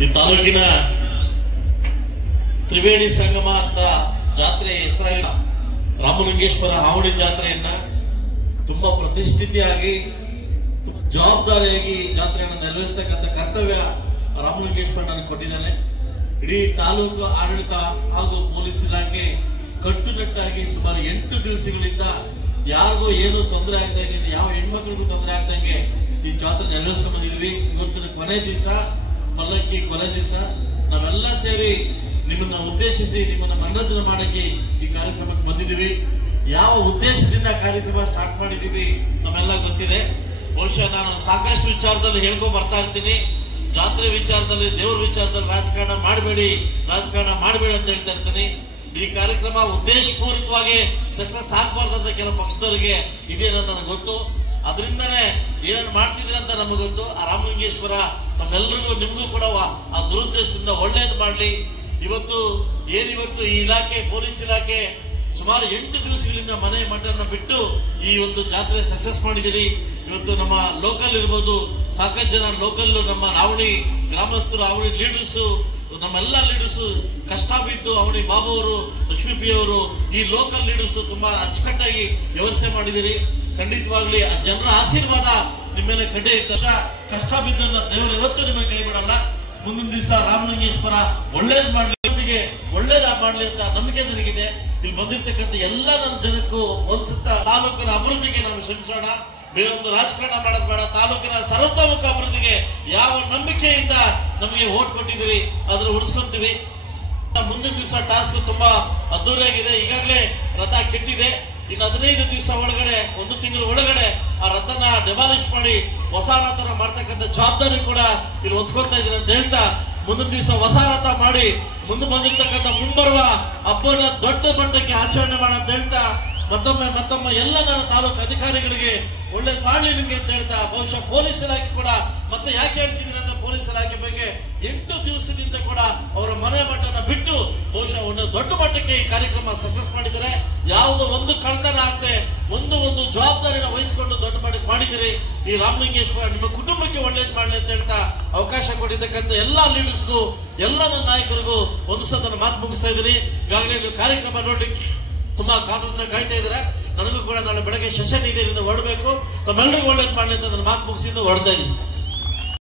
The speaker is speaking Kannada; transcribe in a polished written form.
ಈ ತಾಲೂಕಿನ ತ್ರಿವೇಣಿ ಸಂಗಮ ಅಂತ ಜಾತ್ರೆ ಹೆಸರಾಗಿ ರಾಮಲಿಂಗೇಶ್ವರ ಹಾವಳಿ ಜಾತ್ರೆಯನ್ನ ತುಂಬಾ ಪ್ರತಿಷ್ಠಿತಿಯಾಗಿ ಜವಾಬ್ದಾರಿಯಾಗಿ ಜಾತ್ರೆಯನ್ನು ನೆರವೇರಿಸತಕ್ಕಂಥ ಕರ್ತವ್ಯ ರಾಮಲಿಂಗೇಶ್ವರ ನನಗೆ ಕೊಟ್ಟಿದ್ದಾನೆ. ಇಡೀ ತಾಲೂಕು ಆಡಳಿತ ಹಾಗೂ ಪೊಲೀಸ್ ಇಲಾಖೆ ಕಟ್ಟುನಿಟ್ಟಾಗಿ ಸುಮಾರು 8 ದಿವಸಗಳಿಂದ ಯಾರಿಗೂ ಏನು ತೊಂದರೆ ಆಗದಂಗೆ, ಯಾವ ಹೆಣ್ಮಕ್ಳಿಗೂ ತೊಂದರೆ ಆಗದಂಗೆ ಈ ಜಾತ್ರೆ ನೆರವೇರಿಸ್ಕೊಂಡು ಬಂದಿದ್ವಿ. ಇವತ್ತಿನ ಕೊನೆ ದಿವಸ, ಪಲ್ಲಕ್ಕಿ ಕೊನೆ ದಿವಸ, ನಾವೆಲ್ಲ ಸೇರಿ ನಿಮ್ಮನ್ನ ಉದ್ದೇಶಿಸಿ ನಿಮ್ಮನ್ನ ಮನರಂಜನೆ ಮಾಡಕ್ಕೆ ಈ ಕಾರ್ಯಕ್ರಮಕ್ಕೆ ಬಂದಿದ್ದೀವಿ. ಯಾವ ಉದ್ದೇಶದಿಂದ ಕಾರ್ಯಕ್ರಮ ಸ್ಟಾರ್ಟ್ ಮಾಡಿದೀವಿ ನಮ್ಮೆಲ್ಲ ಗೊತ್ತಿದೆ. ಬಹುಶಃ ನಾನು ಸಾಕಷ್ಟು ವಿಚಾರದಲ್ಲಿ ಹೇಳ್ಕೊಂಡ್ ಬರ್ತಾ ಇರ್ತೀನಿ. ಜಾತ್ರೆ ವಿಚಾರದಲ್ಲಿ, ದೇವ್ರ ವಿಚಾರದಲ್ಲಿ ರಾಜಕಾರಣ ಮಾಡಬೇಡಿ ಅಂತ ಹೇಳ್ತಾ ಇರ್ತೀನಿ. ಈ ಕಾರ್ಯಕ್ರಮ ಉದ್ದೇಶಪೂರ್ವಕವಾಗಿ ಸಕ್ಸಸ್ ಆಗಬಾರ್ದಂತ ಕೆಲವು ಪಕ್ಷದವರಿಗೆ ಇದೇನಂತ ನನಗೆ ಗೊತ್ತು. ಅದರಿಂದನೇ ಏನೇನು ಮಾಡ್ತಿದ್ದೀರ ಅಂತ ನಮಗೆ ಗೊತ್ತು. ಆ ರಾಮಲಿಂಗೇಶ್ವರ ತಮ್ಮೆಲ್ಲರಿಗೂ, ನಿಮಗೂ ಕೂಡ ಆ ದುರುದ್ದೇಶದಿಂದ ಒಳ್ಳೇದು ಮಾಡಲಿ. ಇವತ್ತು ಈ ಇಲಾಖೆ, ಪೊಲೀಸ್ ಇಲಾಖೆ ಸುಮಾರು 8 ದಿವಸಗಳಿಂದ ಮನೆ ಮಠನ ಬಿಟ್ಟು ಈ ಒಂದು ಜಾತ್ರೆ ಸಕ್ಸಸ್ ಮಾಡಿದಿರಿ. ಇವತ್ತು ನಮ್ಮ ಲೋಕಲ್ ಇರ್ಬೋದು, ಸಾಕಷ್ಟು ಜನ ಲೋಕಲ್, ನಮ್ಮ ಆವಣಿ ಗ್ರಾಮಸ್ಥರು, ಆವಣಿ ಲೀಡರ್ಸು, ನಮ್ಮೆಲ್ಲ ಲೀಡರ್ಸು ಕಷ್ಟ ಬಿದ್ದು, ಅವನಿ ಬಾಬು ಅವರು, ಲಕ್ಷ್ಮೀ ಪಿ ಅವರು, ಈ ಲೋಕಲ್ ಲೀಡರ್ಸು ತುಂಬಾ ಅಚ್ಚುಕಟ್ಟಾಗಿ ವ್ಯವಸ್ಥೆ ಮಾಡಿದಿರಿ. ಖಂಡಿತವಾಗ್ಲಿ ಆ ಜನರ ಆಶೀರ್ವಾದ ನಿಮ್ಮ ಮೇಲೆ ಕಷ್ಟ ಬಿದ್ದನ್ನ ದೇವರು ಯಾವತ್ತೂ ನಿಮಗೆ ಕೈ ಬಿಡಲ್ಲ. ಮುಂದಿನ ದಿವಸ ರಾಮಲಿಂಗೇಶ್ವರ ಒಳ್ಳೇದ್ ಮಾಡ್ಲಿ, ಒಳ್ಳೇದ ಮಾಡ್ಲಿ ಅಂತ ನಂಬಿಕೆ ನನಗಿದೆ. ಇಲ್ಲಿ ಬಂದಿರ್ತಕ್ಕಂಥ ಎಲ್ಲ ನನ್ನ ಜನಕ್ಕೂ ಒಂದ್ಸುತ್ತ ತಾಲೂಕಿನ ಅಭಿವೃದ್ಧಿಗೆ ನಾವು ಶ್ರಮಿಸೋಣ. ಬೇರೊಂದು ರಾಜಕಾರಣ ಮಾಡೋದು ಬೇಡ. ತಾಲೂಕಿನ ಸರ್ವತೋಮುಖ ಅಭಿವೃದ್ಧಿಗೆ ಯಾವ ನಂಬಿಕೆಯಿಂದ ನಮಗೆ ಓಟ್ ಕೊಟ್ಟಿದ್ದೀರಿ ಅದನ್ನ ಉಳಿಸ್ಕೊಂತೀವಿ. ಮುಂದಿನ ದಿವಸ ಟಾಸ್ಕ್ ತುಂಬಾ ಅದ್ದೂರಿಯಾಗಿದೆ. ಈಗಾಗಲೇ ರಥ ಕೆಟ್ಟಿದೆ. ಇನ್ನು 15 ದಿವಸ ಒಳಗಡೆ, 1 ತಿಂಗಳ ಒಳಗಡೆ ಆ ರಥನ ಡೆಮಾಲಿಷ್ ಮಾಡಿ ಹೊಸ ರಥನ ಮಾಡ್ತಕ್ಕಂಥ ಜವಾಬ್ದಾರಿ ಕೂಡ ಇಲ್ಲಿ ಹೊತ್ಕೊಳ್ತಾ ಇದ್ದೀನಿ ಅಂತ ಹೇಳ್ತಾ, ಮುಂದಿನ ದಿವಸ ಹೊಸ ರಥ ಮಾಡಿ ಮುಂದೆ ಬಂದಿರ್ತಕ್ಕಂಥ ಮುಂಬರುವ ಹಬ್ಬನ ದೊಡ್ಡ ಮಟ್ಟಕ್ಕೆ ಆಚರಣೆ ಮಾಡ ಅಂತ ಹೇಳ್ತಾ, ಮತ್ತೊಮ್ಮೆ ಎಲ್ಲ ನನ್ನ ತಾಲೂಕು ಅಧಿಕಾರಿಗಳಿಗೆ ಒಳ್ಳೇದು ಮಾಡ್ಲಿ ನಿಮ್ಗೆ ಅಂತ ಹೇಳ್ತಾ, ಬಹುಶಃ ಪೊಲೀಸ್ ಇಲಾಖೆ ಕೂಡ ಮತ್ತೆ ಯಾಕೆ ಹೇಳ್ತಿದ್ದೀನಿ ಅಂದ್ರೆ, ಪೊಲೀಸ್ ಇಲಾಖೆ ಬಗ್ಗೆ 8 ದಿವಸದಿಂದ ಕೂಡ ಅವರ ಮನೆ ಮಠನ ಬಿಟ್ಟು ಬಹುಶಃ ಒಂದು ದೊಡ್ಡ ಮಟ್ಟಕ್ಕೆ ಈ ಕಾರ್ಯಕ್ರಮ ಸಕ್ಸಸ್ ಮಾಡಿದ್ದಾರೆ. ಯಾವುದೋ ಒಂದು ಕಳ್ತನ ಆಗದೆ ಒಂದು ಜವಾಬ್ದಾರಿನ ವಹಿಸಿಕೊಂಡು ದೊಡ್ಡ ಮಟ್ಟಕ್ಕೆ ಮಾಡಿದಿರಿ. ಈ ರಾಮಲಿಂಗೇಶ್ವರ ನಿಮ್ಮ ಕುಟುಂಬಕ್ಕೆ ಒಳ್ಳೇದು ಮಾಡಲಿ ಅಂತ ಹೇಳ್ತಾ ಅವಕಾಶ ಕೊಟ್ಟಿರ್ತಕ್ಕಂಥ ಎಲ್ಲಾ ಲೀಡರ್ಸ್ಗೂ, ಎಲ್ಲ ನನ್ನ ನಾಯಕರಿಗೂ ಒಂದು ಸಲ ನನ್ನ ಮಾತು ಮುಗಿಸ್ತಾ ಇದ್ದೀನಿ. ಈಗಾಗಲೇ ನೀವು ಕಾರ್ಯಕ್ರಮ ನೋಡ್ಲಿಕ್ಕೆ ತುಂಬಾ ಕಾತುರದಿಂದ ಕಾಯ್ತಾ ಇದ್ರೆ, ನನಗೂ ಕೂಡ ನಾಳೆ ಬೆಳಗ್ಗೆ ಸೆಷನ್ ಇದೆ, ಹೊರಡಬೇಕು. ತಮ್ಮೆಲ್ಲರಿಗೂ ಒಳ್ಳೇದು ಮಾಡಲಿ ಅಂತ ನನ್ನ ಮಾತು ಮುಗಿಸಿದ್ದು ಹೊರಡ್ತಾ ಇದ್ದೀನಿ.